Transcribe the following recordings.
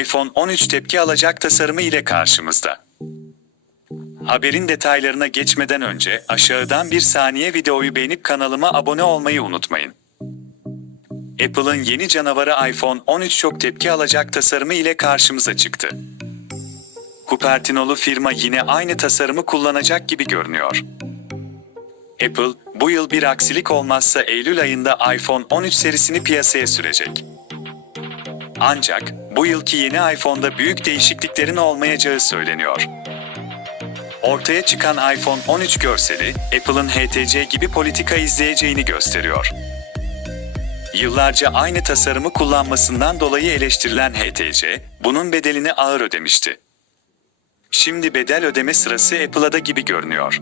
iPhone 13 tepki alacak tasarımı ile karşımızda. Haberin detaylarına geçmeden önce aşağıdan bir saniye videoyu beğenip kanalıma abone olmayı unutmayın. Apple'ın yeni canavarı iPhone 13 çok tepki alacak tasarımı ile karşımıza çıktı. Cupertino'lu firma yine aynı tasarımı kullanacak gibi görünüyor. Apple, bu yıl bir aksilik olmazsa Eylül ayında iPhone 13 serisini piyasaya sürecek. Ancak bu yılki yeni iPhone'da büyük değişikliklerin olmayacağı söyleniyor. Ortaya çıkan iPhone 13 görseli, Apple'ın HTC gibi politika izleyeceğini gösteriyor. Yıllarca aynı tasarımı kullanmasından dolayı eleştirilen HTC, bunun bedelini ağır ödemişti. Şimdi bedel ödeme sırası Apple'a da gibi görünüyor.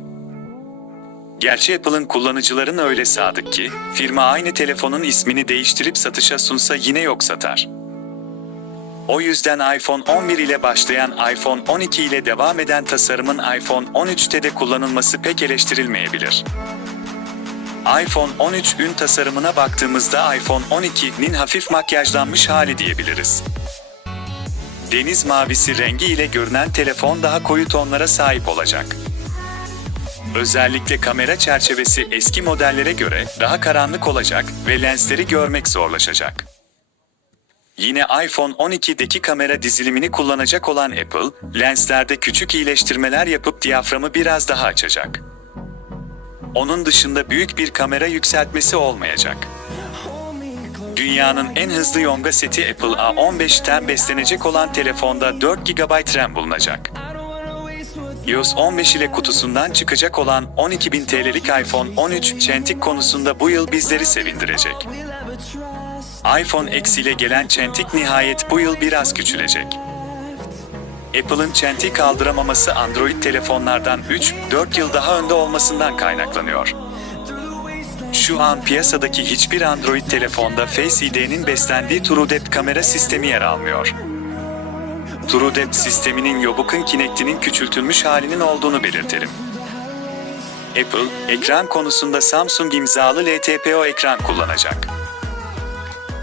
Gerçi Apple'ın kullanıcıların öyle sadık ki, firma aynı telefonun ismini değiştirip satışa sunsa yine yok satar. O yüzden iPhone 11 ile başlayan iPhone 12 ile devam eden tasarımın iPhone 13'te de kullanılması pek eleştirilmeyebilir. iPhone 13 ün tasarımına baktığımızda iPhone 12'nin hafif makyajlanmış hali diyebiliriz. Deniz mavisi rengi ile görünen telefon daha koyu tonlara sahip olacak. Özellikle kamera çerçevesi eski modellere göre daha karanlık olacak ve lensleri görmek zorlaşacak. Yine iPhone 12'deki kamera dizilimini kullanacak olan Apple, lenslerde küçük iyileştirmeler yapıp diyaframı biraz daha açacak. Onun dışında büyük bir kamera yükseltmesi olmayacak. Dünyanın en hızlı Yonga seti Apple A15'ten beslenecek olan telefonda 4 GB RAM bulunacak. iOS 15 ile kutusundan çıkacak olan 12.000 TL'lik iPhone 13 çentik konusunda bu yıl bizleri sevindirecek. iPhone X ile gelen çentik nihayet bu yıl biraz küçülecek. Apple'ın çentik kaldıramaması Android telefonlardan 3-4 yıl daha önde olmasından kaynaklanıyor. Şu an piyasadaki hiçbir Android telefonda Face ID'nin beslendiği TrueDepth kamera sistemi yer almıyor. TrueDepth sisteminin Yobuk'un Kinect'inin küçültülmüş halinin olduğunu belirtelim. Apple, ekran konusunda Samsung imzalı LTPO ekran kullanacak.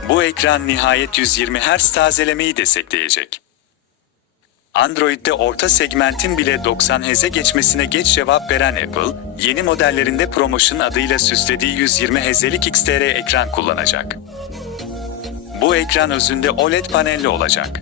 Bu ekran nihayet 120 Hz tazelemeyi destekleyecek. Android'de orta segmentin bile 90 Hz'e geçmesine geç cevap veren Apple, yeni modellerinde Promotion adıyla süslediği 120 Hz'lik XDR ekran kullanacak. Bu ekran özünde OLED panelli olacak.